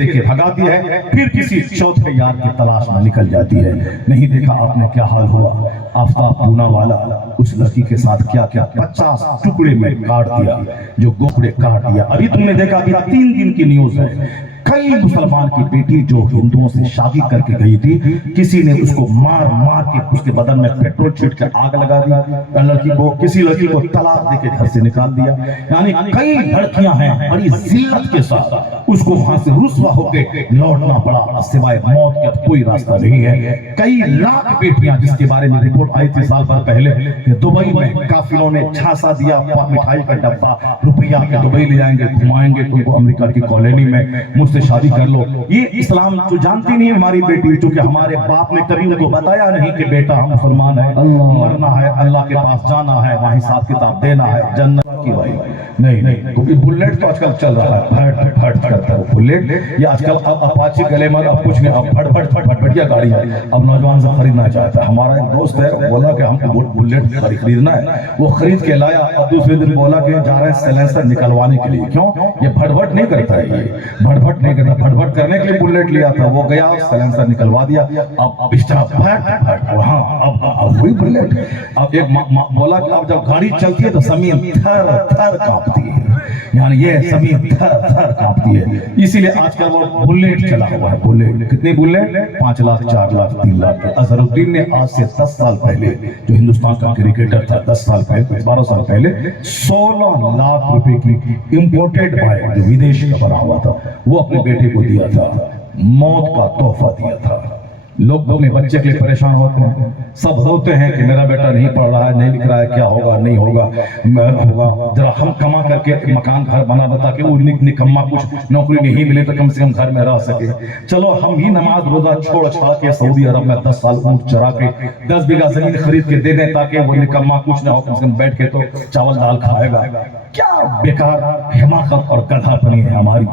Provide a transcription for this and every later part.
دے کے بھگاتی ہے، پھر کسی چوتھے یار کی تلاش میں نکل جاتی ہے۔ نہیں دیکھا آپ نے کیا حال ہوا؟ آفتاب پونا والا اس لڑکی کے ساتھ کیا 50 ٹکڑے میں کاٹ دیا، جو گوکڑے کاٹ دیا۔ ابھی تم نے دیکھا کہ 3 دن کی نیوز ہے، کئی مسلمان کی بیٹی جو ہندوؤں سے شادی کر کے گئی تھی، کسی نے اس کو مار مار کے اس کے بدن میں پیٹرول چھڑک کے آگ لگا دی، لڑکی کو کسی لڑکی کو طلاق دے کے گھر سے نکال دیا۔ یعنی کئی لڑکیاں ہیں بڑی ذلت کے ساتھ اس کو وہاں سے رسوا ہو کے لوٹنا پڑا، سوائے موت کے اب کوئی راستہ نہیں ہے۔ کئی لاکھ بیٹیاں، جس کے بارے میں رپورٹ آئی تھی سال بھر پہلے کہ دبئی میں کافروں نے جھانسا دیا، مٹھائی کا ڈبہ روپیہ کے دبئی لے جائیں گے، گھمائیں گے تم کو امریکہ کی کالونی میں، مجھ سے شادی کر لو۔ یہ اسلام تو جانتی نہیں ہماری بیٹی، چونکہ ہمارے باپ نے کبھی ان کو بتایا نہیں کہ بیٹا ہم مسلمان ہیں، مرنا ہے، اللہ کے پاس جانا ہے، وہیں حساب کتاب دینا ہے، جنت کی بھائی نہیں۔ کیونکہ بلیٹ تو آج کل چل رہا ہے، بھٹ بھٹ کرتا ہے بلیٹ، یہ آج کل اپاچی گلیمر اب کچھ نہیں، اب بھٹ بھٹیا گاڑی ہے، اب نوجوان سے خریدنا چاہتا ہے۔ ہمارا ایک دوست ہے، بولا کہ ہم کو بلیٹ خریدنا ہے، وہ خرید کے لایا، اب دوسرے دن بولا کہ جا رہے ہیں سیلنسر نکلوانے کے لیے۔ کیوں؟ یہ بھٹ بھٹ نہیں کرتا ہے، یہ بھٹ بھٹ نہیں کرتا، بھٹ بھٹ کرنے کے لیے بلیٹ لیا تھا، وہ گیا سیلنسر نکلوا دیا، اب اسٹا بھٹ بھٹ وہاں اب وہی بلیٹ۔ اب ایک بولا کہ اب جب گاڑی چلتی ہے تو زمین تھر تھر کانپتی ہے، یعنی یہ زمین تھر تھر کانپتی ہے، اسی لیے آج کل وہ بلیٹ چلا ہوا ہے۔ بلیٹ کتنی بلیٹ؟ 5 لاکھ 4 لاکھ 3 لاکھ۔ اظہر الدین نے آج سے 10 سال پہلے، جو ہندوستان کا کرکٹر تھا، 10 سال پہلے 12 سال پہلے 16 لاکھ روپے کی امپورٹڈ بائک جو ودیش کا بنا ہوا تھا، وہ اپنے بیٹے کو دیا تھا، موت کا تحفہ دیا تھا۔ لوگ اپنے بچے کے لیے پریشان ہوتے ہیں، سب ہوتے ہیں کہ میرا بیٹا نہیں پڑھ رہا ہے، نہیں لکھ رہا ہے، کیا ہوگا نہیں ہوگا، ذرا ہم کما کر کے مکان گھر بنا دیتا کہ وہ نکما کچھ نوکری نہیں ملے تو کم سے کم گھر میں رہ سکے۔ چلو ہم ہی نماز روزہ چھوڑ چھاڑ کے سعودی عرب میں 10 سال اونٹ چرا کے 10 بیگھہ زمین خرید کے دے دیں تاکہ وہ نکما کچھ نہ ہو، کم سے کم بیٹھ کے تو چاول دال کھائے گا۔ کیا بیکار حماقت اور گدھا پنی ہے ہماری۔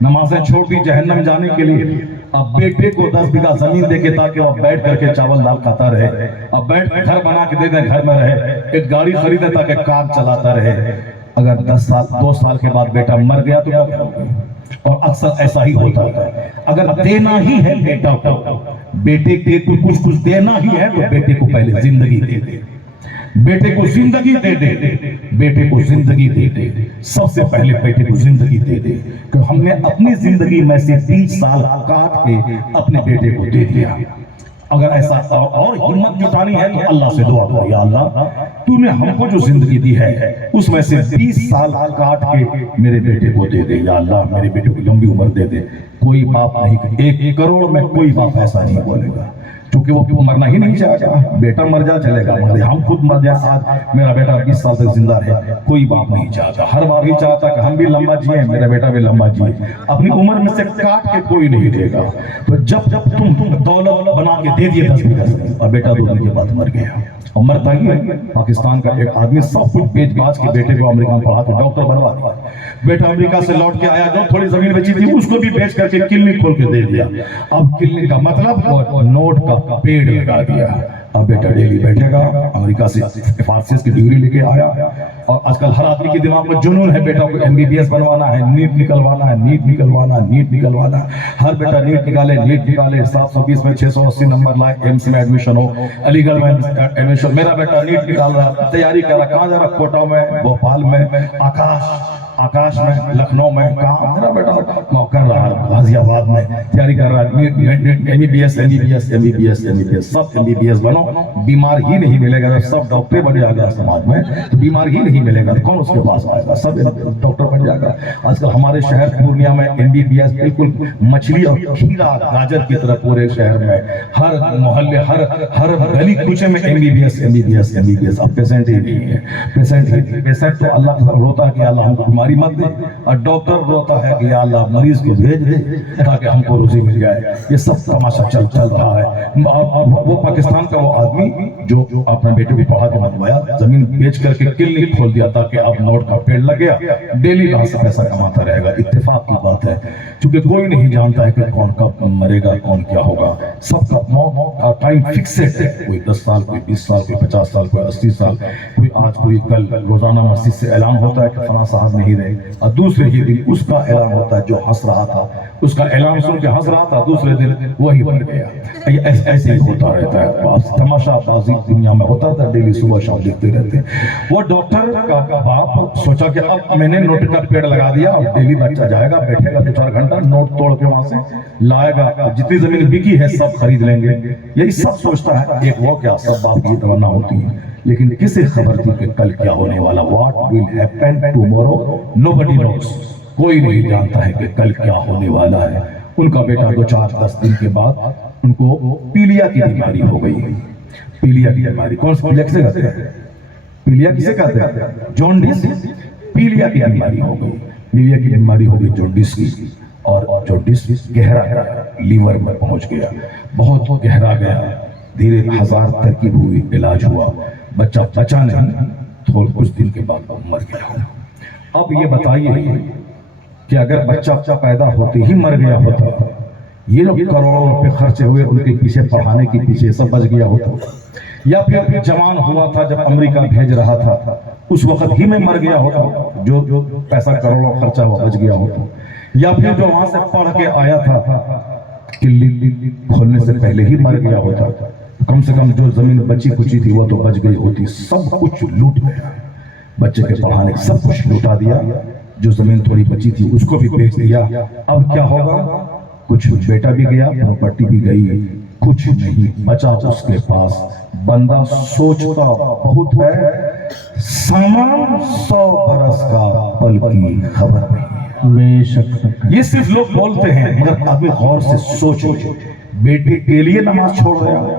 نمازیں چھوڑ دی جہنم جانے کے لیے، اب بیٹے کو 10 بیگھہ زمین دے کے تاکہ وہ بیٹھ کر کے چاول دال کھاتا رہے، اب بیٹھ گھر بنا کے دے دیں گھر میں رہے، ایک گاڑی خریدے تاکہ کار چلاتا رہے۔ اگر 2 سال کے بعد بیٹا مر گیا تو کیا کرو گے؟ اور اکثر ایسا ہی ہوتا ہے۔ اگر دینا ہی ہے بیٹا کو، بیٹے کو کچھ دینا ہی ہے تو بیٹے کو پہلے زندگی دے دے، بیٹے کو زندگی دے دے، بیٹے کو زندگی دے دے، سب سے پہلے بیٹے کو زندگی دے دے، کہ ہم نے اپنی زندگی میں سے 30 سال کاٹ کے اپنے بیٹے کو دے دیا۔ اگر ایسا اور ہمت جٹانی ہے تو اللہ سے دعا کرو، یا اللہ تو نے ہم کو جو زندگی دی ہے اس میں سے 20 سال کاٹ کے میرے بیٹے کو دے دے، یا اللہ میرے بیٹے کو لمبی عمر دے دے۔ کوئی باپ نہیں، 1 کروڑ میں کوئی باپ ایسا نہیں بولے گا، کیونکہ وہ مرنا ہی نہیں چاہے گا، بیٹا مر جا چلے گا، ہم خود مر جائیں، آج میرا بیٹا 20 سال تک زندہ رہے، کوئی باپ نہیں چاہتا۔ ہر بار ہی چاہتا کہ ہم بھی لمبا جیئیں، میرا بیٹا بھی لمبا جیئے، اپنی عمر میں سے کاٹ کے کوئی نہیں دے گا۔ تو جب تم دولت بنا کے دے دیے 10 بیگھہ زمین، اور بیٹا 2 دن کے بعد مر گیا، اور مرتا ہی ہے۔ پاکستان کا ایک آدمی سب کچھ بیچ باچ کے بیٹے کو امریکہ میں پڑھا کے ڈاکٹر بنوا دیا، بیٹا امریکہ سے لوٹ کے آیا، جو تھوڑی زمین بچی تھی اس کو بھی بیچ کر کے کلینک کھول کے دے دیا۔ اب کلینک کا مطلب نوٹ کا پیڑ لگا دیا، اب بیٹا ڈیلی بیٹھے گا، امریکہ سے فارسیس کی ڈگری لے کے آیا، اور آج کل ہر آدمی کے دماغ میں جنون ہے بیٹا کو MBBS بنوانا ہے، نیٹ نکلوانا ہے، نیٹ نکلوانا ہے، نیٹ نکلوانا ہے، ہر بیٹا نیٹ نکالے، نیٹ نکالے، 720 میں 680 نمبر لائے، ایمس میں ایڈمیشن ہو، علی گڑھ میں ایڈمیشن، میرا بیٹا نیٹ نکال رہا، تیاری کر رہا، کہاں جا رہا؟ کوٹا میں، بھوپال میں، آکاش میں، لکھنؤ میں، کہاں میرا بیٹا کر رہا ہے، غازی آباد میں تیاری کر رہا ہے، MBBS سب MBBS بنو، بیمار ہی نہیں ملے گا، سب ڈاکٹر بن جائے گا سماج میں تو بیمار ہی نہیں ملے گا، کون اس کے پاس آئے گا؟ سب ڈاکٹر بن جائے گا۔ آج کل ہمارے شہر پورنیہ میں MBBS بالکل مچھلی اور کھیرا گاجر کی طرح پورے شہر میں، ہر محلے ہر گلی کوچے میں MBBS، اب پیشنٹ ہی نہیں ہے، پیشنٹ تو اللہ روتا ہے کہ اللہ ہم کو بیماری مت دے، اور ڈاکٹر روتا ہے کہ یا اللہ مریض کو بھیج دے تاکہ ہم کو روزی مل جائے۔ یہ سب تماشا چل رہا ہے۔ وہ پاکستان کا وہ آدمی جو اپنے بیٹے کو پڑھا کے منوایا، زمین بیچ کر کے کلینک کھول دیا تاکہ اب نوٹ کا پیڑ لگ گیا، ڈیلی وہاں سے پیسہ کماتا رہے گا۔ اتفاق کی بات ہے، کیونکہ کوئی نہیں جانتا ہے کہ کون کب مرے گا، کون کیا ہوگا، سب کا موت کا ٹائم فکسڈ ہے، کوئی 10 سال، کوئی 20 سال، کوئی 50 سال، کوئی 80 سال، کوئی آج کوئی کل۔ روزانہ مسجد سے اعلان ہوتا ہے کہ فلاں صاحب نہیں رہے، اور دوسرے ہی دن اس کا اعلان ہوتا ہے جو ہنس رہا تھا اس کا اعلان سن کے ہنس رہا تھا، دوسرے دن وہی مر گیا۔ ایسے ہی ہوتا رہتا ہے، تماشا بازی دنیا میں ہوتا تھا، ڈیلی صبح شام دیکھتے رہتے ہیں۔ وہ ڈاکٹر کا باپ سوچا کہ اب میں نے نوٹ کا پیڑ لگا دیا، اب ڈیلی بچہ جائے گا، بیٹھے گا 2-4 گھنٹہ، نوٹ توڑ کے وہاں سے لائے گا، جتنی زمین بکی ہے سب خرید لیں گے، یہی سب سوچتا ہے۔ ایک وہ کیا سب باپ کی تمنا ہوتی ہے، لیکن کسے خبر تھی کہ کل کیا ہونے والا؟ What will happen tomorrow? Nobody knows. کوئی نہیں جانتا ہے کہ کل کیا ہونے والا ہے۔ ان کا بیٹا 2-4-10 دن کے بعد ان کو پیلیا کی بیماری ہو گئی۔ پیلیا کی بیماری کون سی؟ پیلیا کسے کہتے ہیں؟ پیلیا کسے کہتے ہیں؟ جونڈس۔ پیلیا کی بیماری ہو گئی، پیلیا کی بیماری ہو گئی جونڈس کی، اور جونڈس گہرا گیا، لیور میں پہنچ گیا، بہت گہرا گیا، دھیرے 1000 ترکیب ہوئی، علاج ہوا، بچہ بچا نہیں، تھوڑ کچھ دن کے بعد مر گیا۔ اب یہ بتائیے کہ اگر بچہ پیدا ہوتے ہی مر گیا ہوتا، یہ لوگ کروڑوں روپے خرچے ہوئے ان کے پیچھے پڑھانے کے پیچھے سب بچ گیا ہوتا، یا پھر جوان ہوا تھا جب امریکہ بھیج رہا تھا اس وقت ہی میں مر گیا ہوتا، جو پیسہ کروڑوں خرچہ ہوا بچ گیا ہوتا، یا پھر جو وہاں سے پڑھ کے آیا تھا کلی کھولنے سے پہلے ہی مر گیا ہوتا، کم سے کم جو زمین بچی کچی تھی وہ تو بچ گئی ہوتی۔ سب کچھ لوٹ گیا، بچے کے پڑھانے سب کچھ لوٹا دیا، جو زمین تھوڑی بچی تھی اس کو بھی بیچ دیا۔ اب کیا ہوگا؟ کچھ بیٹا بھی گیا، پراپرٹی بھی گئی، کچھ نہیں بچا اس کے پاس۔ بندہ سوچتا بہت ہے، سامان 100 برس کا پل کی خبر نہیں۔ بے شک یہ صرف لوگ بولتے ہیں، مگر ابھی غور سے سوچو، بیٹے کے لیے نماز چھوڑ رہے ہیں،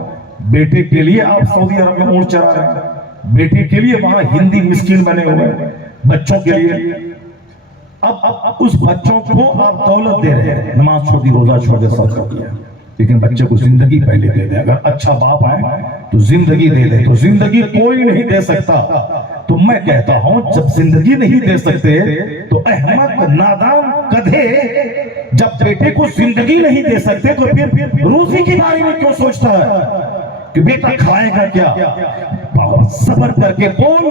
بیٹے کے لیے آپ سعودی عرب میں اونٹ چرا رہے ہیں، بیٹے کے لیے وہاں ہندی مسکین بنے ہوئے ہیں، بچوں کے لیے۔ اب اس بچوں کو آپ دولت دے رہے ہیں، نماز چھوڑ دی، روزہ چھوڑ دے، سب کر دیا، لیکن بچے کو زندگی پہلے دے دیں۔ اگر اچھا باپ ہے تو زندگی دے دے، تو زندگی کوئی نہیں دے سکتا۔ تو میں کہتا ہوں جب زندگی نہیں دے سکتے تو احمق نادان گدھے جب بیٹے کو زندگی نہیں دے سکتے تو پھر روزی کے بارے میں کیوں سوچتا ہے کہ بیٹا کھائے گا کیا؟ صبر کر کے بول،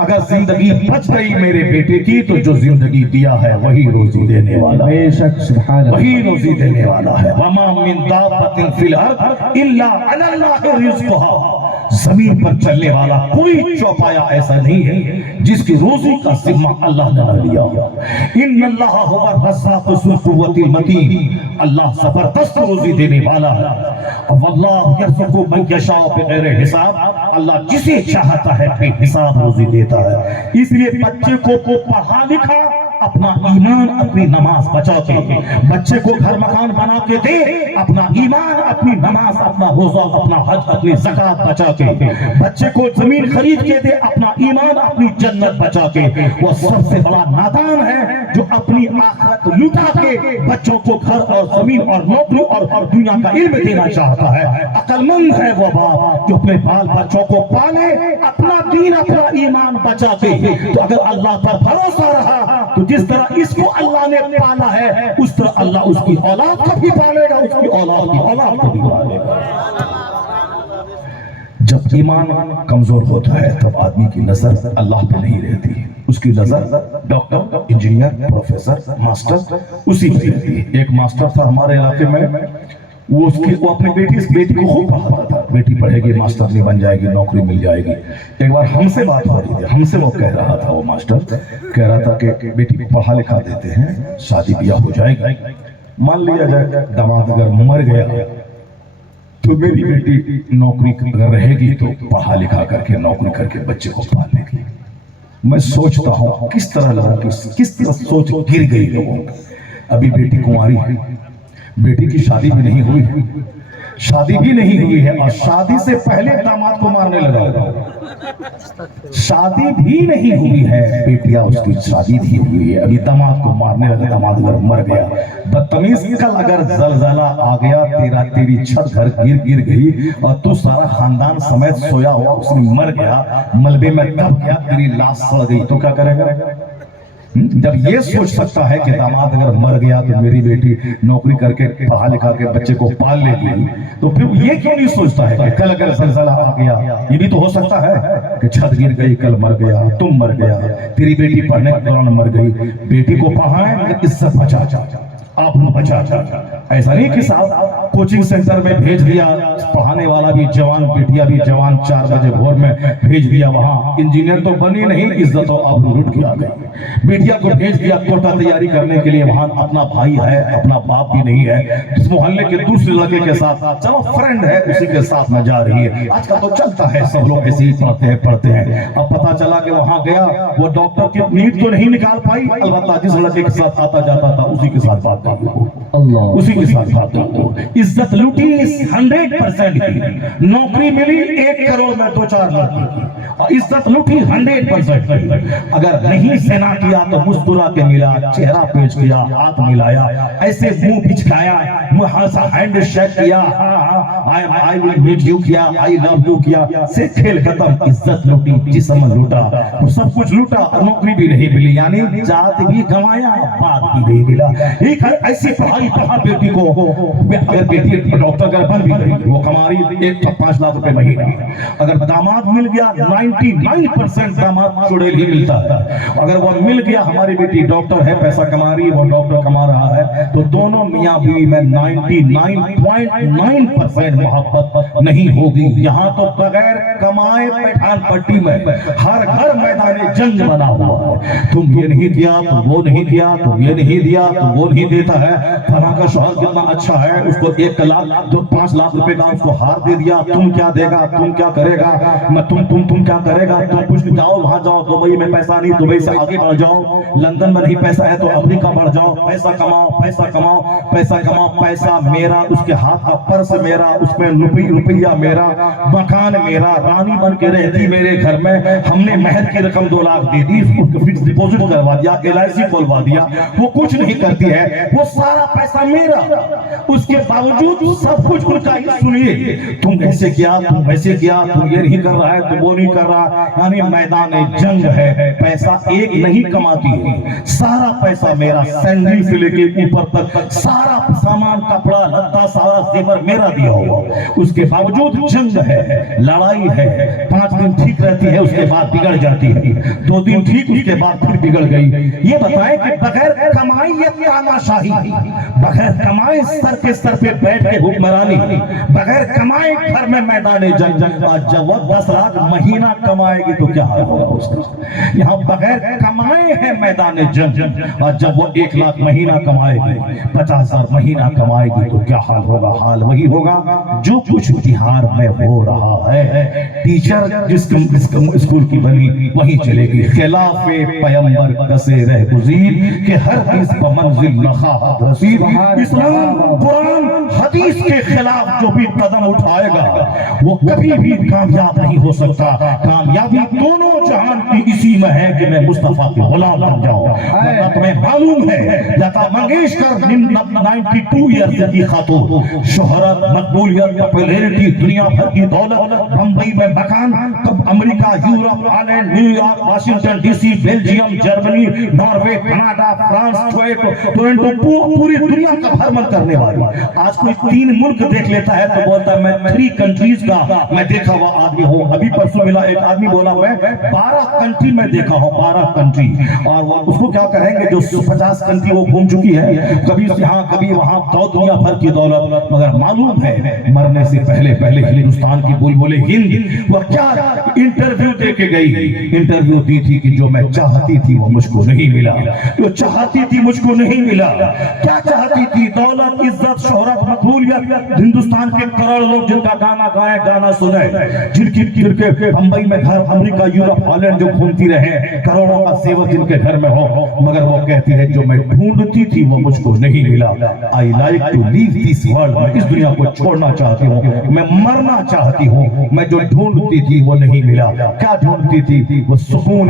اگر زندگی بچ گئی میرے بیٹے کی تو جو زندگی دیا ہے وہی روزی دینے والا ہے، بے شک سبحان اللہ، وہی روزی دینے والا ہے۔ وَمَا مِن دَابَّةٍ فِي الْأَرْضِ إِلَّا عَلَى اللَّهِ رِزْقُهَا۔ زمین پر چلنے والا کوئی چوپایا ایسا نہیں ہے جس کی روزی کا ذمہ اللہ نے نہ لیا۔ إِنَّ اللَّهَ هُوَ الرَّزَّاقُ ذُو الْقُوَّةِ الْمَتِينُ۔ اللہ زبردست روزی دینے والا ہے۔ وَاللَّهُ يَرْزُقُ مَن يَشَاءُ بِغَيْرِ حِسَاب۔ اللہ جسے چاہتا ہے بے حساب روزی دیتا ہے۔ اس لیے بچے کو پڑھا لکھا، اپنا ایمان اپنی نماز بچا کے، بچے کو گھر مکان بنا کے دے، اپنا ایمان اپنی نماز، اپنا روزہ، اپنا حج، اپنی زکات بچا کے، بچے کو زمین خرید کے دے، اپنا ایمان اپنی جنت بچا کے۔ وہ سب سے بڑا نادان ہے جو اپنی آخرت لٹا کے بچوں کو گھر اور زمین اور نوکری اور دنیا کا علم دینا چاہتا ہے۔ عقل مند ہے وہ باپ جو اپنے بال بچوں کو پالے، اپنا دین اپنا ایمان بچا کے۔ تو اگر اللہ پر بھروسہ رہا تو جس طرح اس کو اللہ نے پالا ہے اس طرح اللہ اس کی اولاد کو بھی پالے گا، اس کی اولاد کی اولاد کو بھی پالے گا۔ جب ایمان کمزور ہوتا ہے تب آدمی کی نظر اللہ پہ نہیں رہتی، اس کی نظر ڈاکٹر، انجینئر، پروفیسر، ماسٹر اسی پہ رہتی ہے۔ ایک ماسٹر تھا ہمارے علاقے میں، وہ اپنی بیٹی کو خوب پڑھاتا تھا، بیٹی پڑھے گی ماسٹر نہیں بن جائے گی، نوکری مل جائے گی۔ ایک بار ہم سے بات ہو رہی تھی، ہم سے وہ کہہ رہا تھا، وہ ماسٹر کہہ رہا تھا کہ بیٹی کو پڑھا لکھا دیتے ہیں، شادی بیاہ ہو جائے گی، مان لیا جائے داماد اگر مر گیا تو میری بیٹی نوکری اگر رہے گی تو پڑھا لکھا کر کے نوکری کر کے بچے کو پال لے گی۔ میں سوچتا ہوں کس طرح لوگوں کی کس طرح سوچ گر گئی لوگوں کی۔ ابھی بیٹی کنواری ہے، بیٹی کی شادی بھی نہیں ہوئی ہے، شادی بھی نہیں ہوئی ہے، اور شادی سے پہلے داماد کو مارنے لگا۔ شادی بھی نہیں ہوئی ہے، بیٹیا اس کی شادی بھی ہوئی ہے، ابھی داماد کو مارنے لگا۔ داماد اگر مر گیا، بدتمیز کل اگر زلزلہ آ گیا، تیری چھت گھر گر گئی اور تو سارا خاندان سمیت سویا ہوا، اس میں مر گیا، ملبے میں دب گیا، تیری لاش سڑ گئی تو کیا کرے گا؟ جب یہ سوچ سکتا ہے کہ داماد اگر مر گیا تو میری بیٹی نوکری کر کے پڑھا لکھا کے بچے کو پال لے گی، تو پھر یہ کیوں نہیں سوچتا ہے کہ کل اگر زلزلہ آ گیا، یہ بھی تو ہو سکتا ہے کہ چھت گر گئی، کل مر گیا، تم مر گیا، تیری بیٹی پڑھنے کے دوران مر گئی۔ بیٹی کو پڑھائیں مگر عزت بچا، آپ نے بچا دیا. ایسا نہیں کہ صاحب کوچنگ سینٹر میں بھیج دیا, پڑھانے والا بھی جوان, بیٹیا بھی جوان, 4 بجے بھور میں بھیج دیا وہاں, انجینئر تو بنی نہیں, عزت و آبرو لٹ کے آ گئی. بیٹیا کو بھیج دیا کوٹا تیاری کرنے کے لیے, وہاں اپنا بھائی ہے, اپنا باپ بھی نہیں ہے, اس محلے کے دوسرے لڑکے کے ساتھ, چلو فرینڈ ہے, اسی کے ساتھ میں جا رہی ہے. آج کل تو چلتا ہے, سب لوگ ایسے ہی پڑھتے ہیں. اب پتا چلا کہ وہاں گیا, وہ ڈاکٹر کی نیٹ تو نہیں نکال پائی, البتہ جس لڑکے کے ساتھ آتا جاتا تھا اسی کے ساتھ بات کرتی, اسی کے ساتھ بات کرتی. عزت لوٹی 100% کی, نوکری ملی 1 کروڑ میں 2-4 لڑکی کی, اور عزت لوٹی 100% کی. اگر نہیں سنا کیا تو مسکرا کے ملا, چہرہ پیش کیا, ہاتھ ملایا, ایسے منہ بچھایا, ہینڈ شیک کیا, I will meet you کیا, I love you کیا, سے کھیل ختم. عزت لوٹی, جسم لوٹا, سب کچھ لوٹا, نوکری بھی نہیں ملی, یعنی ذات بھی گنوایا, بات بھی نہیں ملا. ایک ایسی پڑھائی پڑھا بیٹی کو, اگر بیٹی ڈاکٹر اگر بن بھی گئی, وہ کما رہی 5 لاکھ روپے مہینے. اگر داماد مل گیا, 99% داماد چڑیل ہی ملتا ہے. اگر وہ مل گیا, ہماری بیٹی ڈاکٹر ہے, پیسہ کما رہی ہے, وہ ڈاکٹر کما رہا ہے, تو دونوں میاں بیوی میں 99.9% محبت نہیں ہوگی. یہاں تو بغیر کمائے پٹھان پٹی میں ہر گھر میدان جنگ بنا ہوا ہے. تم یہ نہیں کیا, تم وہ نہیں کیا, تم یہ نہیں دیا, تم وہ نہیں دیتا ہے. فلاں کا شوہر کتنا اچھا ہے, اس کو 1 لاکھ تو 5 لاکھ روپے کا اس کو ہار دے دیا, تم کیا دے گا, تم کیا کرے گا, تم کیا کرے گا, تم کچھ جاؤ وہاں جاؤ, دبئی میں پیسہ نہیں, دبئی سے آگے بڑھ جاؤ, لندن میں نہیں پیسہ ہے تو امریکہ بڑھ جاؤ, پیسہ کماؤ, پیسہ کماؤ, پیسہ کماؤ. پیسہ میرا, اس کے ہاتھ کا پرس میرا, اس میں روپیہ میرا, مکان میرا, رانی بن کے رہتی میرے گھر میں, ہم نے مہر کی رقم 2 لاکھ دے دی, اس کو فکس ڈپوزٹ کروا دیا, LIC کھولوا دیا, وہ کچھ نہیں کرتی ہے, وہ سارا پیسہ میرا. اس کے باوجود سب کچھ ان کا ہی سنیے, تم ایسے کیا, تم ویسے کیا, تم یہ نہیں کر رہا ہے, تم وہ نہیں کر رہا. یعنی میدان جنگ ہے, پیسہ ایک نہیں کماتی ہے, سارا پیسہ میرا, سینڈل سے لے کے اوپر تک سارا سامان, کپڑا لتا, سارا زیور میرا دیا ہوا. اس کے باوجود جنگ ہے, لڑائی ہے, 5 دن ٹھیک رہتی ہے, اس کے بعد بگڑ جاتی ہے, 2 دن ٹھیک, اس کے بعد پھر بگڑ گئی. یہ بتائیں کہ بغیر کمائی یہ تاناشاہی, بغیر کمائے سر کے سر پہ بیٹھ کے حکمرانی, بغیر کمائے گھر میں میدان جنگ. جب وہ 10 لاکھ مہینہ کمائے گی تو کیا حال ہوگا اس کا. یہاں بغیر کمائے ہیں میدان جنگ, اور جب وہ 1 لاکھ مہینہ کمائے گی, 50,000 مہینہ کمائے گی تو کیا حال ہوگا. حال وہی ہوگا جو کچھ بہار میں ہو رہا ہے. ٹیچر جس اسکول کی بنی وہی چلے گی. خلاف پیمبر کسے رہ گزیر کہ ہر چیز پر منزل نخواہد رسید. اسلام قرآن حدیث کے خلاف جو بھی قدم اٹھائے گا وہ کبھی بھی کامیاب نہیں ہو سکتا. کامیابی دونوں جہان کی اسی میں ہے کہ میں مصطفیٰ کے غلام بن جاؤں. تمہیں معلوم ہے لتا منگیشکر 92 ایئرز کی خاتون, شہرت, مقبولیت, پاپولیرٹی, دنیا بھر کی دولت, بمبئی میں مکان, امریکہ, یورپ, آلینڈ, New York, Washington D C, Belgium, Germany, Norway, Canada, France, Toronto, پوری دنیا کا بھرمن کرنے والی. آج کوئی 3 ملک دیکھ لیتا ہے تو بولتا ہے میں 3 کنٹریز کا میں دیکھا ہوا آدمی ہوں. ابھی پرسوں ملا ایک آدمی بولا میں 12 کنٹری میں دیکھا ہوں, 12 کنٹری. اور وہ اس کو کیا کہیں گے جو 50 کنٹری وہ گھوم چکی ہے, کبھی یہاں کبھی وہاں, دنیا بھر کی دولت. مگر معلوم ہے مرنے سے پہلے ہندوستان کی بلبلے ہند وہ کیا انٹرویو دے کے گئی. انٹرویو دی تھی کہ جو میں چاہتی تھی وہ مجھ کو نہیں ملا, جو چاہتی تھی مجھ کو نہیں ملا. کیا چاہتی تھی؟ دولت, عزت, شہرت, مقبولیت. ہندوستان کے کروڑ لوگ جن کا گانا گائے, گانا سنے, جن کے بمبئی میں گھر, امریکہ, یورپ, ہالینڈ جو گھومتی رہے, کروڑوں کا زیور جن کے گھر میں ہو, مگر وہ کہتی ہے جو میں ڈھونڈتی تھی وہ مجھ کو نہیں ملا. I like to leave this world, میں اس دنیا کو چھوڑنا چاہتی ہوں, میں مرنا چاہتی ہوں. میں جو ڈھونڈتی تھی وہ نہیں ملا. کیا ڈھونڈتی تھی؟ وہ سکون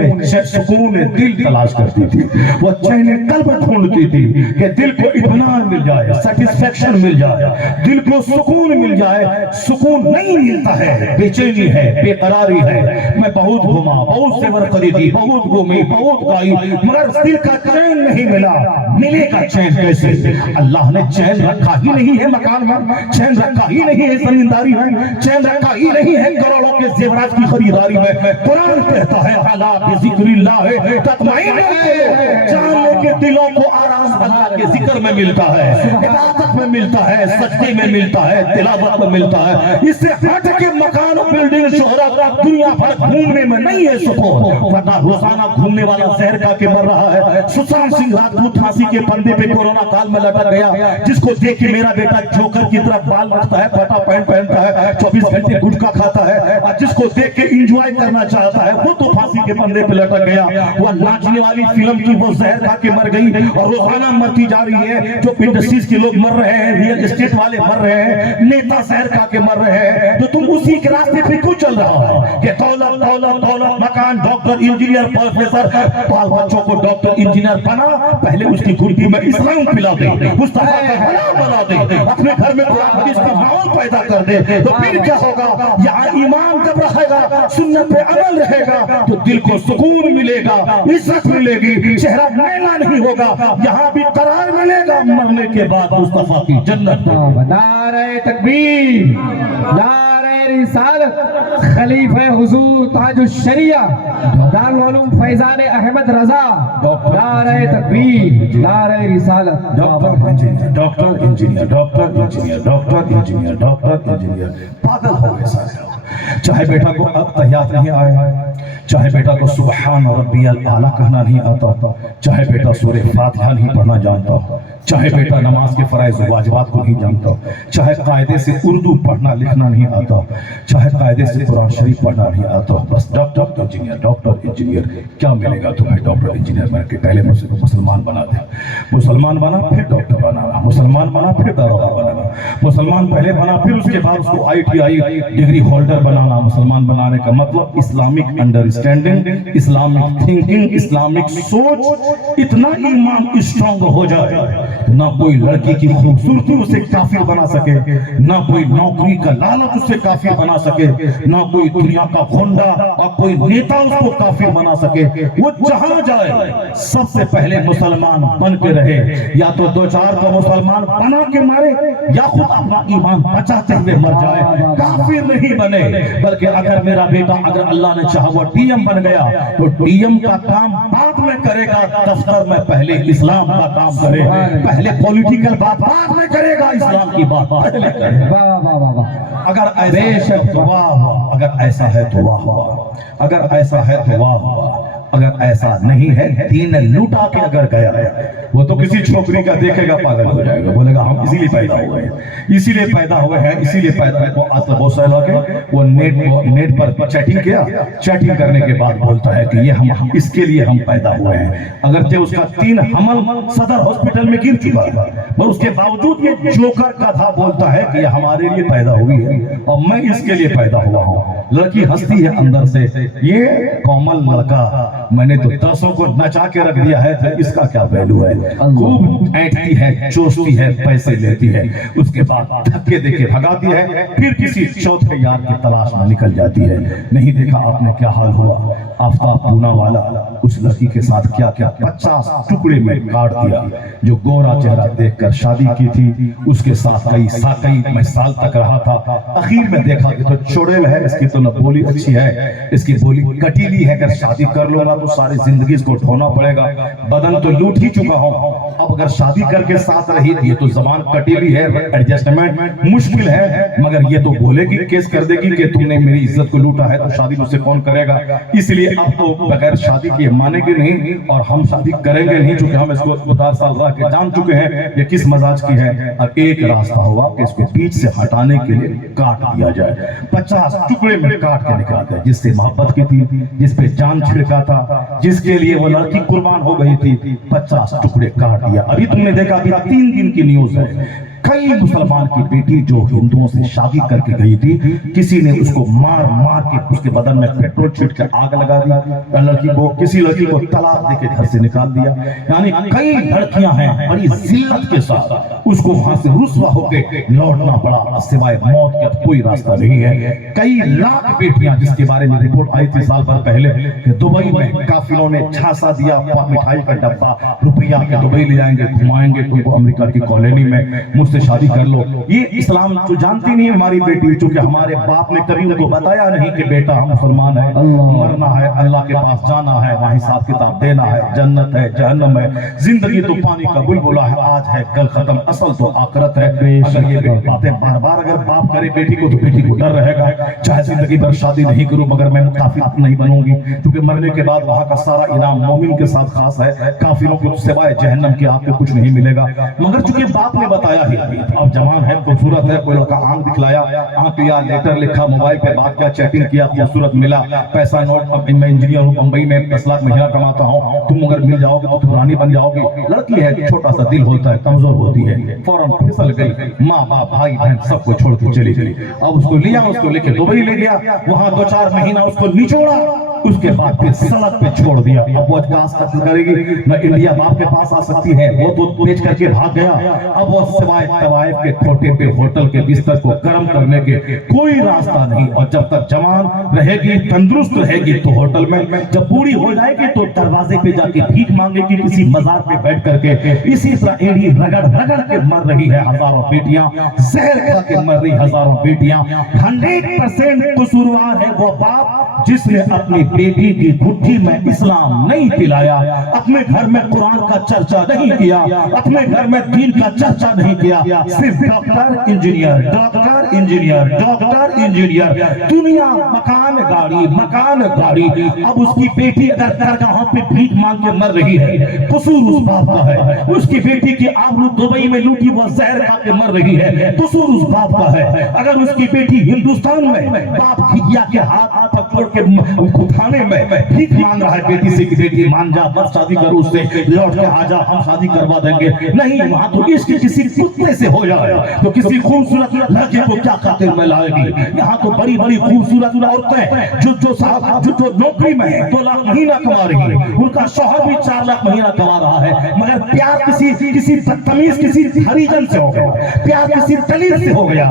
دل تلاش کرتی تھی, وہ چین قلب ڈھونڈتی تھی کہ دل کو اطمینان مل جائے, سیٹسفیکشن مل جائے, دل کو سکون مل جائے. سکون نہیں ملتا ہے, بے چینی ہے, بے قراری ہے. میں بہت گھوما, بہت زیور خریدی, بہت گھومی, بہت گائی, مگر دل کا چین نہیں ملا. ملے گا چین کیسے؟ اللہ نے چین رکھا ہی نہیں ہے مکان میں، چین رکھا ہی نہیں ہے زمینداری میں، چین رکھا ہی نہیں ہے کروڑوں کے زیورات کی خریداری میں۔ قرآن کہتا ہے الا بذکر اللہ تطمئن القلوب، جان لے کے دلوں کو آرام اللہ کے ذکر میں ملتا ہے، عبادت میں ملتا ہے، سجدے میں ملتا ہے، تلاوت میں ملتا ہے۔ اس سے ہٹ کے مکان بلڈنگ شہرت دنیا بھر گھومنے میں نہیں ہے سکون، ورنہ روزانہ گھومنے والا زہر کھا کے مر رہا ہے۔ سشانت سنگھ راجپوت پھانسی کے پندے پہ کورونا کال میں لٹک گیا، جس کو دیکھ کے میرا بیٹا جوکر کی طرح بال رکھتا ہے، پھٹا پینٹ پہنتا ہے، 24 گھنٹے گٹکا کھاتا ہے، اور جس کو دیکھ کے انجوائے کرنا چاہتا ہے وہ تو پھانسی کے پندے پہ لٹک گیا۔ وہ ناچنے والی فلم کی وہ زہر کھا کے مر گئی اور روزانہ مرتی جا رہی ہے۔ جو انڈسٹریز کے لوگ مر رہے ہیں، ریئل اسٹیٹ والے مر رہے ہیں، نیتا زہر کھا کے مر رہے ہیں، تو تم اسی کے راستے پہ کیوں چل رہا ہے کہ دولت دولت دولت، مکان، ڈاکٹر، انجینئر، پروفیسر، بال بچوں کو ڈاکٹر انجینئر بنا، پہلے اس کی گھٹی میں اسلام پلا دے، مصطفیٰ کا غلام بنا دے، اپنے گھر میں قرآن حدیث کا ماحول پیدا کر دے، تو پھر کیا ہوگا؟ یہاں ایمان جب رہے گا، سنت پہ عمل رہے گا، تو دل کو سکون ملے گا، عزت ملے گی، چہرہ میلا نہیں ہوگا، یہاں بھی قرار ملے گا، مرنے کے بعد مصطفیٰ کی جنت۔ نعرہ تکبیر، نعرہ رسالت، خلیفہ حضور تاج الشریعہ دارالعلوم فیضان احمد رضا، نعرہ تکبیر، نعرہ رسالت۔ Doctor engineer, doctor engineer, doctor engineer, doctor engineer, doctor engineer, پاگل ہو گئے سارے۔ چاہے بیٹا کو اب تحیات نہیں آئے، چاہے بیٹا کو سبحان ربی الاعلیٰ کہنا نہیں آتا، چاہے بیٹا سورہ فاتحہ نہیں پڑھنا جانتا، چاہے بیٹا نماز کے فرائض و واجبات کو نہیں جانتا، چاہے قاعدے سے اردو پڑھنا لکھنا نہیں آتا، چاہے قاعدے سے قرآن شریف پڑھنا نہیں آتا، بس ڈاکٹر انجینئر، ڈاکٹر انجینئر، کیا ملے گا تمہیں ڈاکٹر انجینئر بن کے؟ پہلے مسلمان بنا دے، مسلمان بنا پھر ڈاکٹر بنانا، مسلمان بنا پھر داروغہ بنانا، مسلمان پہلے بنا پھر اس کے بعد اس کو ITI ڈگری ہولڈر بنانا۔ مسلمان بنانے کا مطلب Islamic understanding, Islamic thinking, Islamic سوچ، اتنا ایمان اسٹرانگ ہو جائے نہ کوئی لڑکی کی خوبصورتی اسے کافر بنا سکے، نہ کوئی نوکری کا لالچ اسے کافر بنا سکے، نہ کوئی دنیا کا غنڈہ اور کوئی نیتا اس کو کافر بنا سکے۔ وہ جہاں جائے سب سے پہلے مسلمان بن کے رہے، یا تو دو چار کو مسلمان بنا کے مارے یا خود اپنا ایمان بچاتے ہوئے مر جائے، کافر نہیں بنے۔ بلکہ اگر میرا بیٹا اگر اللہ نے چاہا وہ ڈی ایم بن گیا تو ڈی ایم کا کام بعد میں کرے گا، دفتر میں پہلے اسلام کا کام کرے، پہلے پولیٹیکل بات بعد میں کرے گا، اسلام کی بات پہلے کرے گا۔ اگر ایسا ہے تو واہ ہوا، اگر ایسا ہے تو واہ ہوا، اگر ایسا ہے تو واہ ہوا، اگر ایسا نہیں ہے دین لوٹا کے اگر گیا ہے، وہ تو کسی چھوکری کا دیکھے گا پاگل ہو جائے گا، بولے گا ہم اسی لیے پیدا ہوئے ہیں، اسی لیے پیدا ہوئے ہیں، اسی لیے پیدا ہوئے۔ وہ آج بہت سارے لوگ وہ نیٹ پر چیٹنگ کیا، چیٹنگ کرنے کے بعد بولتا ہے کہ یہ ہم اس کے لیے ہم پیدا ہوئے ہیں، اگرچہ اس کا 3 حمل صدر ہاسپٹل میں گر چکا ہے، اور اس کے باوجود یہ جوکر کا تھا بولتا ہے کہ یہ ہمارے لیے پیدا ہوئی ہے اور میں اس کے لیے پیدا ہوا ہوں۔ لڑکی ہنستی ہے اندر سے، یہ کومل لڑکا میں نے تو 10 کو نچا کے رکھ دیا ہے، تو اس کا کیا ویلو ہے؟ خوب اینٹتی ہے، چوستی ہے، پیسے لیتی ہے، اس کے بعد دھکے دے کے بھگاتی ہے، پھر کسی چوتھے یار کی تلاش میں نکل جاتی ہے۔ نہیں دیکھا آپ نے کیا حال ہوا؟ آفتاب پونا والا اس لڑکی کے ساتھ کیا کیا 50 ٹکڑے میں کاٹ دیا۔ جو گورا چہرہ دیکھ کر شادی کی تھی اس کے ساتھ کئی سال تک رہا تھا، اخیر میں دیکھا کہ تو چوڑیل ہے، اس کی تو نہ بولی اچھی ہے، اس کی بولی کٹیلی ہے، اگر شادی کر لوں گا تو ساری زندگی اس کو ڈھونا پڑے گا، بدن تو لوٹ ہی چکا ہوں، اب اگر شادی کر کے ساتھ رہی یہ تو زبان کٹیلی ہے، ایڈجسٹمنٹ مشکل ہے، مگر یہ تو بولے گی، کیس کر دے گی کہ تم نے میری عزت کو لوٹا ہے تو شادی مجھ سے کون کرے گا، اس لیے اب تو بغیر شادی کے مانے گے نہیں اور ہم شادی کریں گے نہیں، چونکہ ہم اس کو 10 سال رہ کے جان چکے ہیں یہ کس مزاج کی ہے۔ اب ایک راستہ ہوا کہ اس کو پیچھ سے ہٹانے کے لیے کاٹ دیا جائے، 50 ٹکڑے میں کاٹ کے نکال دیا، جس سے محبت کی تھی، جس پہ جان چھڑکا تھا، جس کے لیے وہ لڑکی قربان ہو گئی تھی، 50 ٹکڑے کاٹ دیا۔ ابھی تم نے دیکھا ابھی 3 دن کی نیوز ہے، کئی مسلمان کی بیٹی جو ہندوؤں سے شادی کر کے گئی تھی، کسی نے اس کو مار مار کے اس کے بدن میں پیٹرول چھڑک کے آگ لگا دی، لڑکی کو کسی لڑکی کو طلاق دے کے گھر سے نکال دیا. یعنی کئی لڑکیاں ہیں بڑی ذلت کے ساتھ اس کو وہاں سے رسوا ہو کے لوٹنا پڑا، سوائے موت کے کوئی راستہ نہیں ہے. کئی لاکھ بیٹیاں جس کے بارے میں رپورٹ آئی تھی سال بھر پہلے کہ دبئی میں کافروں نے جھانسا دیا، مٹھائی کا ڈبہ روپیہ کے دبئی لے جائیں گے، گھمائیں گے تم کو امریکہ کی کالونی میں، مجھ سے شادی کر لو. یہ اسلام تو جانتی نہیں ہماری بیٹی، چونکہ ہمارے باپ نے کبھی ان کو بتایا نہیں کہ بیٹا ہم مسلمان ہیں، مرنا ہے اللہ کے پاس جانا ہے، وہاں حساب کتاب دینا ہے، جنت ہے جہنم ہے، زندگی تو پانی کا بلبلا ہے، آج ہے کل ختم، اصل تو آخرت ہے. اگر یہ باتیں بار بار اگر باپ کرے بیٹی کو تو بیٹی کو ڈر رہے گا، چاہے زندگی بھر شادی نہیں کروں مگر میں کافر نہیں بنوں گی، کیونکہ مرنے کے بعد وہاں کا سارا انعام مومن کے ساتھ خاص ہے، کافروں کو سوائے جہنم کے آپ کو کچھ نہیں ملے گا. مگر چونکہ باپ نے بتایا ہی اب جوان ہے، خوبصورت ہے، کوئی لڑکا آنکھ دکھلایا، آنکھ لیا، لیٹر لکھا، موبائل پہ بات کیا، چیٹنگ کیا، خوبصورت ملا، پیسہ نوٹ، اب میں انجینئر ہوں بمبئی میں 10 لاکھ مہینہ کماتا ہوں، تم اگر مل جاؤ گے تو تم رانی بن جاؤ گے. لڑکی ہے، چھوٹا سا دل ہوتا ہے، کمزور ہوتی ہے، فوراً پھسل گئی، ماں باپ بھائی بہن سب کو چھوڑ کے چلی گئی. اب اس کو لیا، اس کو لے کے دبئی لے گیا، وہاں 2-4 مہینہ اس کو نچوڑا، اس کے بعد پھر سڑک پہ چھوڑ دیا. اب وہ کاس قتل کرے گی نہ انڈیا باپ کے پاس آ سکتی ہے، وہ تو بیچ کر کے بھاگ گیا. اب وہ سوائے طوائف کے کھوٹے پہ ہوٹل کے بستر کو گرم کرنے کے کوئی راستہ نہیں. اور جب تک جوان رہے گی، تندرست رہے گی تو ہوٹل میں، جب بوڑھی ہو جائے گی تو دروازے پہ جا کے بھیک مانگے گی کسی مزار پہ بیٹھ کر کے. اسی طرح ایڑی رگڑ رگڑ کے مر رہی ہے ہزاروں بیٹیاں، زہر کھا کے مر رہی ہزاروں بیٹیاں. 100% قصوروار ہے وہ باپ جس نے اپنی بیٹی کی گھٹی میں اسلام نہیں پلایا، اپنے گھر میں قرآن کا چرچا نہیں کیا، اپنے گھر میں دین کا چرچا نہیں کیا، صرف doctor engineer doctor engineer doctor engineer, دنیا مکان گاڑی مکان گاڑی. اب اس کی بیٹی اگر درگاہوں پہ بھیک مانگ کے مر رہی ہے، قصور اس باپ کا ہے. اس کی بیٹی کی آبرو دبئی میں لوٹی، وہ زہر کھا کے مر رہی ہے، قصور اس باپ کا ہے. اگر اس کی بیٹی ہندوستان میں باپ گھٹیا کے ہاتھ پکڑ کے تھانے میں بھیک مانگ رہا ہے بیٹی سے کہ بیٹی مان جا، بس شادی کرو اس سے، لوٹ کے آ جا، ہم شادی کروا دیں گے. نہیں، وہاں تو عشق کسی کتے سے ہو جائے تو کسی خوبصورت لڑکے کو کیا خاطر میں لائے گی. یہاں تو بڑی بڑی خوبصورت عورتیں جو نوکری میں 2 لاکھ مہینہ کما رہی ہیں، ان کا شوہر بھی 4 لاکھ مہینہ کما رہا ہے، مگر پیار کسی بدتمیز کسی ہریجن سے ہو گیا، پیار کسی دلیل سے ہو گیا،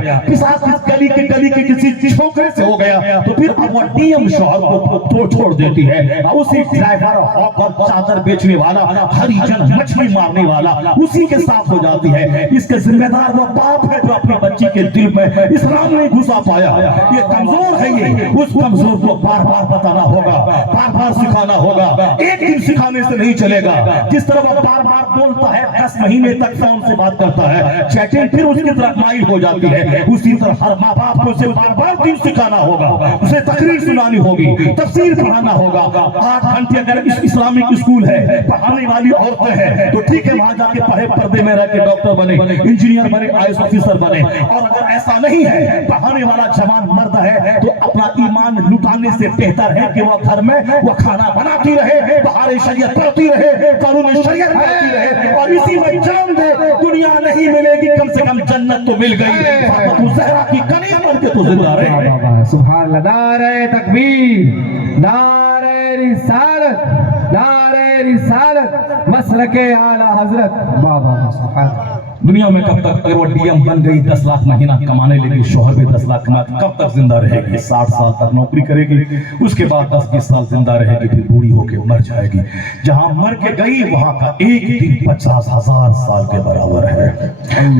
گلی کے کسی چھوکرے سے ہو گیا، تو پھر اب وہ ڈی ایم شوہر کو چھوڑ دیتی ہے. اسی ڈرائیور اور چادر بیچنے والا، ہریجن مچھلی مارنے والا اسی کے ساتھ ہو جاتی ہے. اس کے ذمہ دار وہ باپ ہے جو اپنی بچی کے دل میں اسلام نہیں گھسا پایا. یہ کمزور ہے، یہ اس کمزور کو بار بار بتانا ہوگا، بار بار سکھانا ہوگا. ایک دن سکھانے سے نہیں چلے گا. جس طرح وہ بار بار بولتا ہے، 10 مہینے تک فون سے بات کرتا ہے، چیٹنگ پھر اس کی طرف مائل ہو جاتی ہے، اسی طرح ہر ماں باپ کو اسے بار بار دن سکھانا ہوگا، اسے تقریر سنانی ہوگی، تفسیر پڑھانا ہوگا. 8 گھنٹے اگر اسلامک اسکول ہے، پڑھانے والی عورتیں ہیں تو ٹھیک ہے، وہاں جا کے پڑھے، پردے میں رہ کے ڈاکٹر بنے، انجینئر بنے، آئی ایس آفیسر بنے. اور اگر ایسا نہیں ہے، پڑھانے والا جوان مرد ہے تو اپنا ایمان لٹانے سے بہتر ہے کہ وہ گھر میں وہ کھانا بناتی رہے، بہار شریعت پڑھتی رہے، قانون شریعت پڑھتی رہے، اور اسی میں جان دے دنیا نہیں ملے گی، کم سے کم جنت تو مل گئی. فاطمہ زہرا کی کلی بن کے تو زندہ رہے. سبحان اللہ. نعرہ تکبیر، نعرہ رسالت، نعرہ رسالت، مسلک اعلی حضرت. بابا سبحان اللہ. دنیا میں کب تک اگر وہ ڈی ایم بن گئی، 10 لاکھ مہینہ کمانے لگی، شوہر بھی 10 لاکھ کماتے، کب تک زندہ رہے گی؟ 60 سال تک نوکری کرے گی، اس کے بعد 10-20 سال زندہ رہے گی، پھر بوڑھی ہو کے مر جائے گی. جہاں مر کے گئی وہاں کا ایک دن 50,000 سال کے برابر ہے.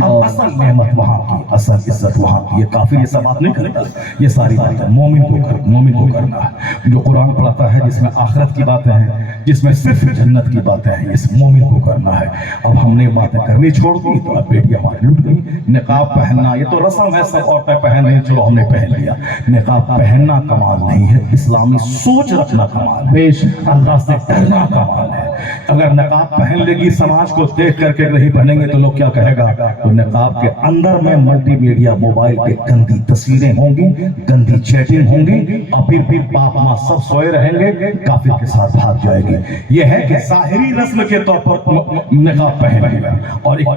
اب اصل نعمت وہاں کی، اصل عزت وہاں کی. یہ کافر یہ سب بات نہیں کرے گا، یہ ساری باتیں مومن کو کرنا ہے. جو قرآن پڑھتا ہے، جس میں آخرت کی باتیں ہیں، جس میں صرف جنت کی باتیں ہیں، اس مومن کو کرنا ہے. اب ہم نے باتیں کرنی چھوڑ دی تو اب بیٹی ہماری لٹ گئی. نقاب پہننا یہ تو رسم ہے، سب عورتیں پہن رہی، چلو ہم نے پہن لیا. نقاب پہننا کمال نہیں ہے، اسلامی سوچ رکھنا کمال ہے، اللہ سے ڈرنا کمال ہے. اگر نقاب پہن لے گی، سماج کو دیکھ کر کے نہیں پہنیں گے تو لوگ کیا کہے گا؟ تو نقاب کے اندر میں ملٹی میڈیا موبائل پہ گندی تصویریں ہوں گی، گندی چیٹنگ ہوں گی، اور پھر بھی باپ ماں سب سوئے رہیں گے، کافر کے ساتھ بھاگ جائے گی. یہ ہے کہ ظاہری رسم کے طور پر نقاب پہن لیا، اور ایک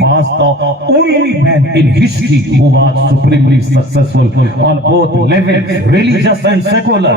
was the only man in history who was supremely successful on both levels, religious and secular।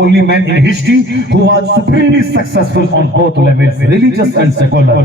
only man in history who was supremely successful on both levels, religious and secular।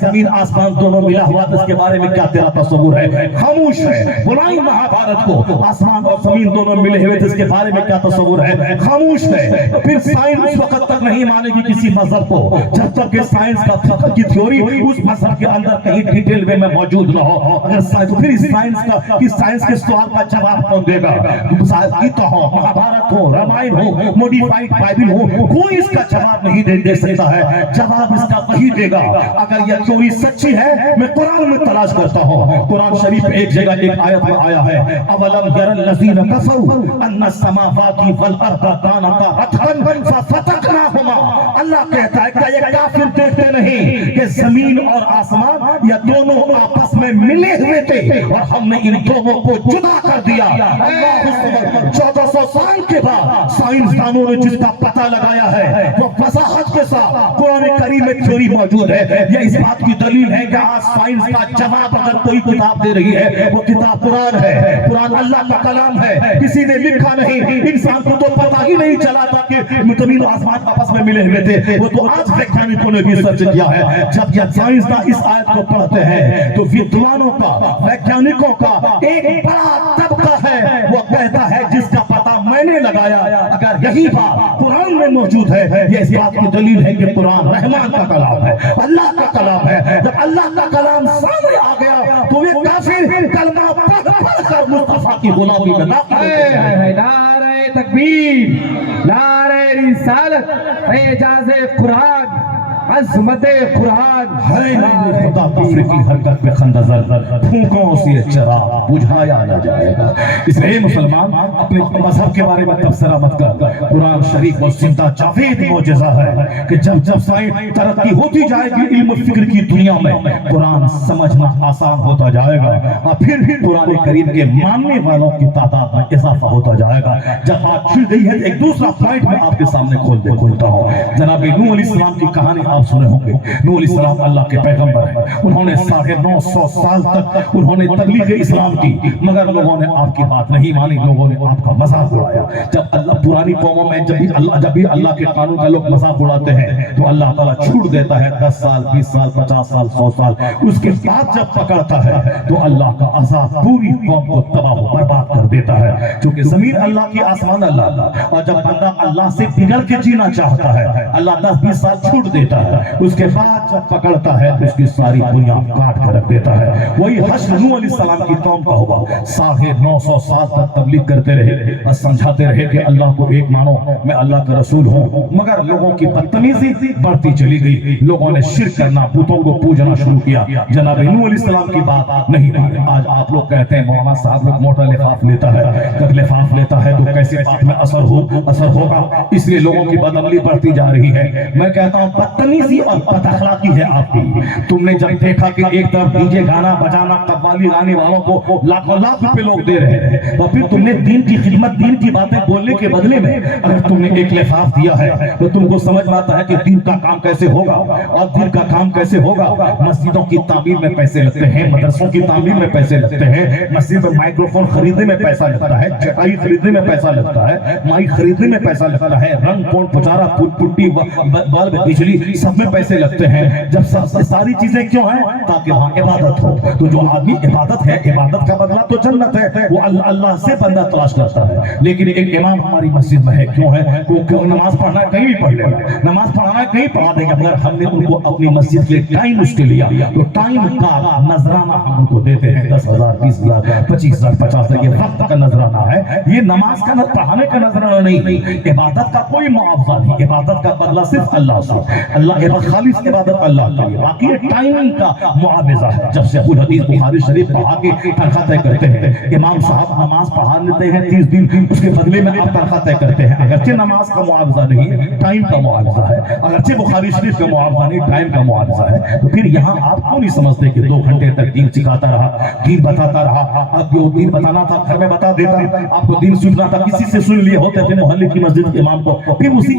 زمین آسمان دونوں ملا ہوا تو اس کے بارے میں کیا تیرا تصور ہے؟ خاموش ہے. بلائیں مہابھارت کو آسمان اور زمین دونوں ملے ہوئے تو اس کے بارے میں کیا تصور ہے؟ خاموش ہے. پھر سائنس اس وقت تک نہیں مانے گی کسی مذہب کو جب تک کہ سائنس کا فقر کی تھیوری اس مذہب کے اندر کہیں ڈیٹیل میں موجود نہ ہو. اگر پھر سائنس کے سوال کا جواب کون دے گا؟ گیتا ہو، مہابھارت ہو، رامائن ہو، موڈیفائڈ بائبل ہو، کوئی اس کا جواب نہیں دے سکتا ہے. جواب اس کا وہی دے گا. اگر یہ تھیوری سچی ہے میں قرآن میں تلاش کرتا ہوں. قرآن شریف ایک جگہ ایک آیت میں آیا ہے اولم یر الذین کفروا ان السماوات والارض کانتا رتقا ففتقناہما. اللہ کہتا ہے کہ یہ کافر دیکھتے نہیں کہ زمین اور آسمان یہ دونوں آپس میں ملے ہوئے تھے اور ہم نے ان دونوں کو جدا کر دیا. اللہ 1400 سال کے بعد سائنسدانوں نے جس کا پتہ لگایا ہے وہ وضاحت کے ساتھ قرآن کریم میں تھیوری موجود ہے. یہ اس بات کی دلیل ہے کہ آج سائنس کا جواب اگر کوئی کتاب دے رہی ہے وہ کتاب قرآن ہے. قرآن اللہ کا کلام ہے، کسی نے لکھا نہیں. انسان کو تو پتہ ہی نہیں چلا تھا کہ زمین و آسمان آپس میں ملے ہوئے تھے. وہ تو آج ویگیانکوں نے بھی سرچ کیا ہے. جب یہ سائنسداں اس آیت کو پڑھتے ہیں تو ویدوانوں کا، ویگیانکوں کا ایک بڑا طبقہ ہے وہ کہتا ہے جس کا پتہ میں نے لگایا. اگر یہی بات قرآن میں موجود ہے یہ اس بات کی دلیل ہے کہ قرآن رحمان کا کلام ہے، اللہ کا کلام ہے. جب اللہ کا کلام سامنے آ گیا تو یہ کافر کلمہ پڑھ کر مصطفیٰ کی غلامی میں داخل ہوتے ہیں. نعرہ تکبیر، نعرہ رسالت، اعجاز قرآن، عظمت قرآن. ہے خدا کفر کی حرکت پہ خندزر پھونکوں سے چراغ بجھایا نہ جائے گا. اس لیے مسلمان اپنے مذہب کے بارے میں تبصرہ مت کر. قرآن شریف و زندہ جاوید معجزہ ہے کہ جب جب سائنس ترقی ہوتی جائے گی علم و فکر کی دنیا میں قرآن سمجھنا آسان ہوتا جائے گا اور پھر قرآن کریم کے ماننے والوں کی تعداد میں اضافہ ہوتا جائے گا. جب بات چھڑ گئی ہے ایک دوسرا پوائنٹ میں آپ کے سامنے کھولتا ہوں. جناب نوح علیہ السلام کی کہانی آپ سنے ہوں گے. نوح علیہ السلام اللہ کے پیغمبر ہیں. انہوں نے 950 سال تک انہوں نے تبلیغ اسلام کی مگر لوگوں نے آپ کی بات نہیں مانی. لوگوں نے آپ کا مذاق اڑایا. جب اللہ پرانی قوموں میں جب بھی اللہ کے قانون کا لوگ مذاق اڑاتے ہیں تو اللہ تعالیٰ چھوٹ دیتا ہے 10 سال 20 سال 50 سال 100 سال. اس کے بعد جب پکڑتا ہے تو اللہ کا عذاب پوری قوم کو تباہ و برباد کر دیتا ہے. چونکہ زمین اللہ کی، آسمان اللہ. اور جب بندہ اللہ سے بگڑ کے جینا چاہتا ہے اللہ 10-20 سال چھوٹ دیتا ہے. اس کے بعد جب پکڑتا ہے تو اس کی ساری دنیا کاٹ کر رکھ دیتا ہے. وہی حشر نوح علیہ السلام کی قوم کا ہوا. 950 سال تک تبلیغ کرتے رہے اور سمجھاتے رہے کہ اللہ کو ایک مانو، میں اللہ کا رسول ہوں. مگر لوگوں کی بدتمیزی بڑھتی چلی گئی. لوگوں نے شرک کرنا، بتوں کو پوجنا شروع کیا. جناب نوح علیہ السلام کی بات نہیں رہی. آج آپ لوگ کہتے ہیں مولانا صاحب لوگ موٹا لفاف لیتا ہے، جب لفاف لیتا ہے تو کیسے بات میں اثر ہوگا. اس لیے لوگوں کی بدعملی بڑھتی جا رہی ہے. میں کہتا ہوں بدتمیزی اور بد اخلاقی ہے آپ کی. تم نے جب دیکھا کہ ایک طرف ڈی جے گانا بجانا قوالی گانے والوں کو لاکھوں لاکھ روپے لوگ دے رہے ہیں اور پھر تم نے دین کی خدمت، دین کی باتیں بولنے کے بدلے میں اگر تم نے ایک لفاف دیا ہے تو تم کو سمجھ میں آتا ہے کہ دین کا کام کیسے ہوگا اور دین کا کام کیسے ہوگا. مسجدوں کی تعمیر میں پیسے لگتے ہیں، مدرسوں کی تعمیر میں پیسے لگتے ہیں، مسجد میں مائکروفون خریدنے میں پیسہ لگتا ہے، چٹائی خریدنے میں پیسہ لگتا ہے، مائی خریدنے میں پیسہ لگتا ہے، رنگ پونٹ پچارا پٹی بلب بجلی سب میں پیسے لگتے ہیں. جب ساری چیزیں کیوں ہیں؟ تاکہ وہاں عبادت ہو. تو جو آدمی عبادت ہے، عبادت کا بدلہ تو جنت ہے. وہ اللہ سے بندہ تلاش کرتا ہے. لیکن ایک امام ہماری مسجد میں ہے، کیوں ہے؟ کیونکہ نماز پڑھنا ہے کہیں بھی پڑھ لے گا، نماز پڑھانا ہے کہیں پڑھا دے گا. مگر ہم نے ان کو اپنی مسجد کے ٹائم اس کے لیا تو ٹائم کا نذرانہ ہم ان کو دیتے ہیں. 10,000 20,000 25,000 50,000 یہ وقت کا نذرانہ ہے. یہ نماز کا پڑھانے کا نذرانہ نہیں. عبادت کا کوئی معاوضہ نہیں. عبادت کا بدلہ صرف اللہ سے. اللہ خالص عبادت اللہ کے لیے، باقی ٹائمنگ کا معاوضہ ہے. جب سے ابو حدیث بخاری شریف پڑھا کے تنخواہ طے کرتے ہیں، امام صاحب نماز پڑھا لیتے ہیں 30 دن، اس کے بدلے میں آپ تنخواہ طے کرتے ہیں. اگرچہ نماز کا معاوضہ نہیں، ٹائم کا معاوضہ ہے. اگرچہ بخاری شریف کا معاوضہ نہیں، ٹائم کا معاوضہ ہے. تو پھر یہاں آپ کیوں نہیں سمجھتے کہ 2 گھنٹے تک دین سکھاتا رہا، دین بتاتا رہا. آپ کو دین بتانا تھا گھر میں بتا دیتا، آپ کو دین سننا تھا کسی سے سن لیے ہوتے اپنے محلے کی مسجد کے امام کو. پھر اسی